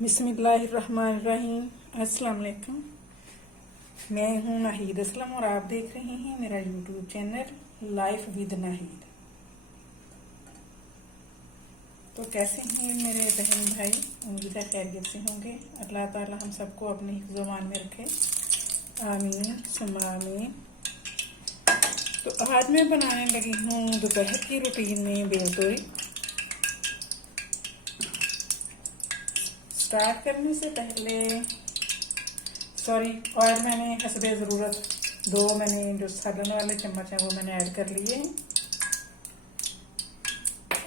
बिस्मिल्लाहिर्रहमानिर्रहीम। अस्सलाम वालेकुम। मैं हूं नाहिद असलम और आप देख रहे हैं मेरा YouTube channel life with Nahid. तो कैसे हैं मेरे बहन भाई? उम्मीद है खैरियत से होंगे। अल्लाह ताला हम सबको अपने हिफ्ज़-ओ-मान में रखे, आमीन सुम्मा आमीन। तो आज मैं बनाने लगी हूँ दोपहर की रूटीन में बेलतोरी। स्टार्ट करने से पहले ऑयल मैंने हस्बे ज़रूरत मैंने जो सालन वाले चम्मच हैं वो मैंने ऐड कर लिए हैं।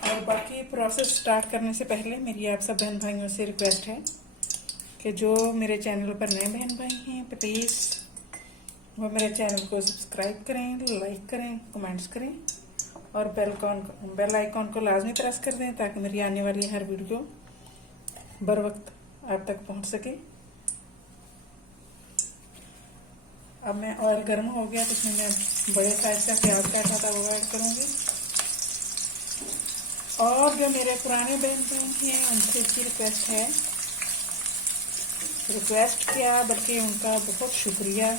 और बाकी प्रोसेस स्टार्ट करने से पहले मेरी आप सब बहन भाइयों से रिक्वेस्ट है कि जो मेरे चैनल पर नए बहन भाई हैं प्लीज़ वो मेरे चैनल को सब्सक्राइब करें, लाइक करें, कमेंट्स करें और बेल आइकॉन को लाजमी प्रेस कर दें ताकि मेरी आने वाली हर वीडियो बर वक्त आप तक पहुंच सके। अब मैं ऑयल गर्म हो गया तो इसमें मैं बड़े साइज का प्याज काटा था वो ऐड करूंगी। और जो मेरे पुराने बहन भाई हैं उनसे भी रिक्वेस्ट क्या बल्कि उनका बहुत शुक्रिया,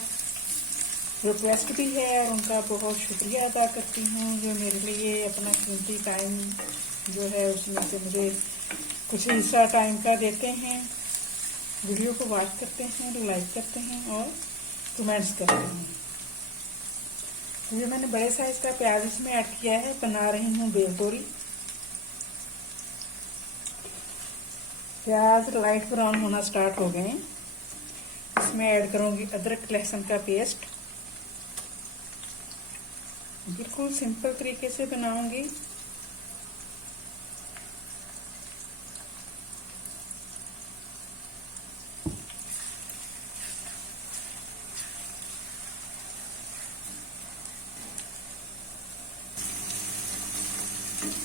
रिक्वेस्ट भी है और उनका बहुत शुक्रिया अदा करती हूँ जो मेरे लिए अपना कीमती टाइम जो है उसमें से मुझे कुछ हिस्सा टाइम का देते हैं, वीडियो को वॉच करते हैं, लाइक करते हैं और कमेंट्स करते हैं। ये मैंने बड़े साइज का प्याज इसमें ऐड किया है। बना रही हूँ बेलतोरी। प्याज लाइट ब्राउन होना स्टार्ट हो गए। इसमें ऐड करूंगी अदरक लहसुन का पेस्ट। बिल्कुल सिंपल तरीके से बनाऊंगी।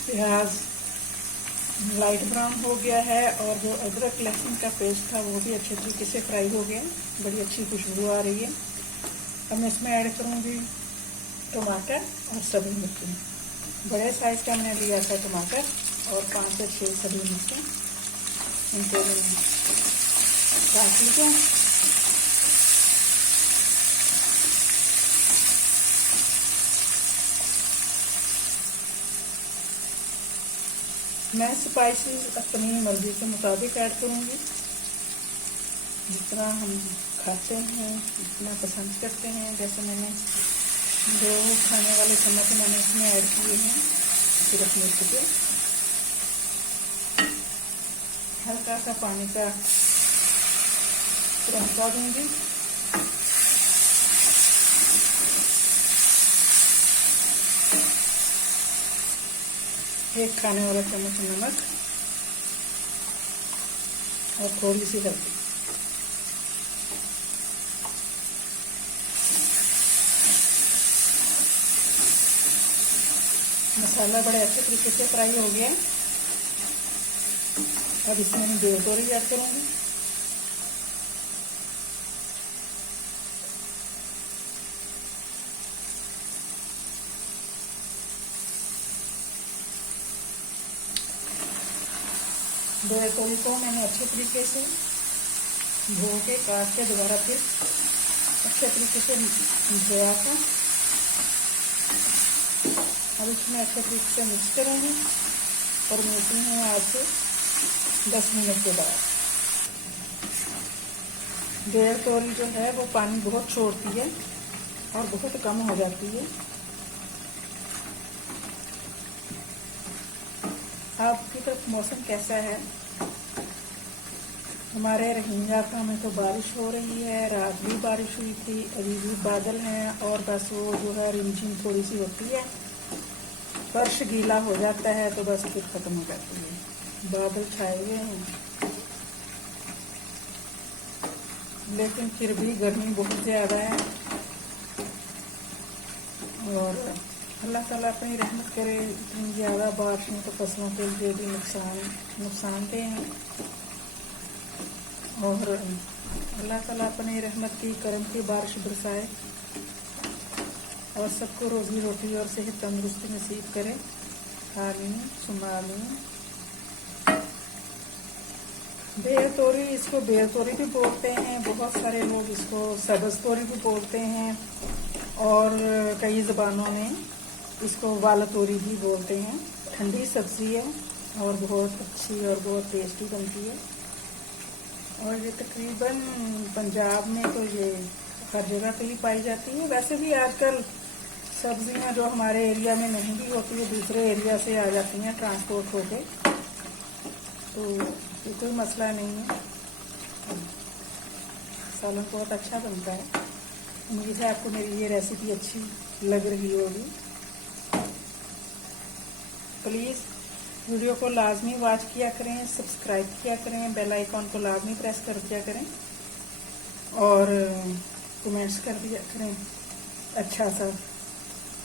प्याज लाइट ब्राउन हो गया है और जो अदरक लहसुन का पेस्ट था वो भी अच्छे तरीके से फ्राई हो गया। बड़ी अच्छी खुशबू आ रही है। अब मैं इसमें ऐड करूँगी टमाटर और सभी मिर्चें। बड़े साइज का मैंने लिया था टमाटर और 5 से 6 सभी मिर्चें, इनको मैंने काट लिया। मैं स्पाइसेस अपनी मर्जी के मुताबिक ऐड करूँगी, जितना हम खाते हैं जितना पसंद करते हैं। जैसे मैंने 2 खाने वाले चम्मच मैंने इसमें ऐड किए हैं सिर्फ मिर्च के। हल्का सा पानी का तड़का दूंगी। एक खाने वाला चम्मच नमक और थोड़ी सी हल्दी। मसाला बड़े अच्छे तरीके से फ्राई हो गया। अब इसमें मैं बेलतोरी ऐड करूंगी। बेलतोरी को मैंने अच्छे तरीके से धो के काट के दोबारा फिर अच्छे तरीके से धोया था। अब इसमें अच्छे तरीके से मिक्स करूँगी और मिलती हूँ आज से 10 मिनट के बाद। बेलतोरी जो है वो पानी बहुत छोड़ती है और बहुत कम हो जाती है। आपकी तरफ मौसम कैसा है? हमारे रहीमयाफा में तो बारिश हो रही है। रात भी बारिश हुई थी, अभी भी बादल हैं और बस वो जो है रिमझिम थोड़ी सी होती है, फर्श गीला हो जाता है तो बस फिर खत्म हो जाती है। बादल छाए हुए हैं लेकिन फिर भी गर्मी बहुत ज़्यादा है और अल्लाह ताला अपनी रहमत करे। इतनी ज़्यादा बारिश में तो फसलों के लिए भी नुकसानदेह हैं और अल्लाह ताला अपनी रहमत की करम की बारिश बरसाए और सबको रोज़ी रोटी और सेहत तंदुरुस्ती नसीब करे, आमीन सुम्मा आमीन। बेर तोरी, इसको बेर तोरी भी बोलते हैं, बहुत सारे लोग इसको सब्ज तोरी भी बोलते हैं, और कई ज़बानों में इसको वाला तोरी भी बोलते हैं। ठंडी सब्जी है और बहुत अच्छी और बहुत टेस्टी बनती है। और ये तकरीबन पंजाब में तो ये हर जगह पे ही पाई जाती है। वैसे भी आजकल सब्जियां जो हमारे एरिया में नहीं भी होती है, दूसरे एरिया से आ जाती हैं ट्रांसपोर्ट होके, तो ये कोई मसला नहीं है। सालन बहुत अच्छा बनता है। उम्मीद है आपको मेरी ये रेसिपी अच्छी लग रही होगी। प्लीज़ वीडियो को लाजमी वॉच किया करें, सब्सक्राइब किया करें, बेल आइकॉन को लाजमी प्रेस कर दिया करें और कमेंट्स कर दिया करें अच्छा सा।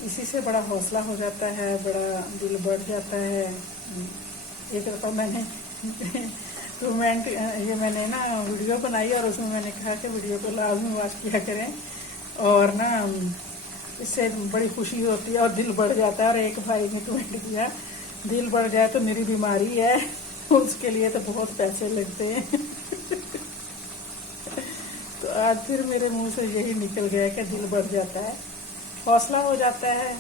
इसी से बड़ा हौसला हो जाता है, बड़ा दिल बढ़ जाता है। एक दफ़ा मैंने कमेंट ये मैंने ना वीडियो बनाई और उसमें मैंने कहा कि वीडियो को लाजमी वॉच किया करें और ना इससे बड़ी खुशी होती है और दिल बढ़ जाता है। और एक भाई ने कमेंट किया, दिल बढ़ जाए तो मेरी बीमारी है, उसके लिए तो बहुत पैसे लगते हैं। तो आज फिर मेरे मुंह से यही निकल गया कि दिल बढ़ जाता है, हौसला हो जाता है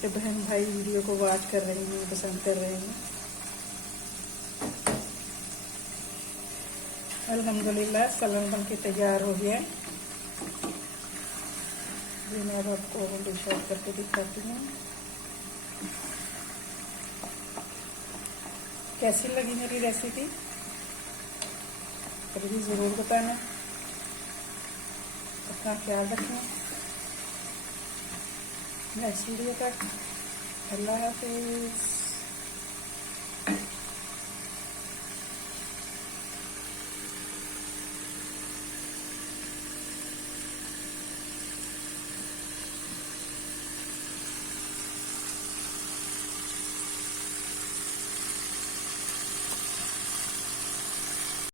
कि बहन भाई वीडियो को वॉच कर रही हैं, पसंद कर रहे हैं। अल्हम्दुलिल्लाह सालन बन के तैयार हो गया। ये मैं अब आपको ओवन डिश आउट करके दिखाती हूँ। कैसी लगी मेरी रेसिपी कभी ज़रूर बताना। अपना ख्याल रखें। नेक्स्ट वीडियो तक अल्लाह हाफिज़।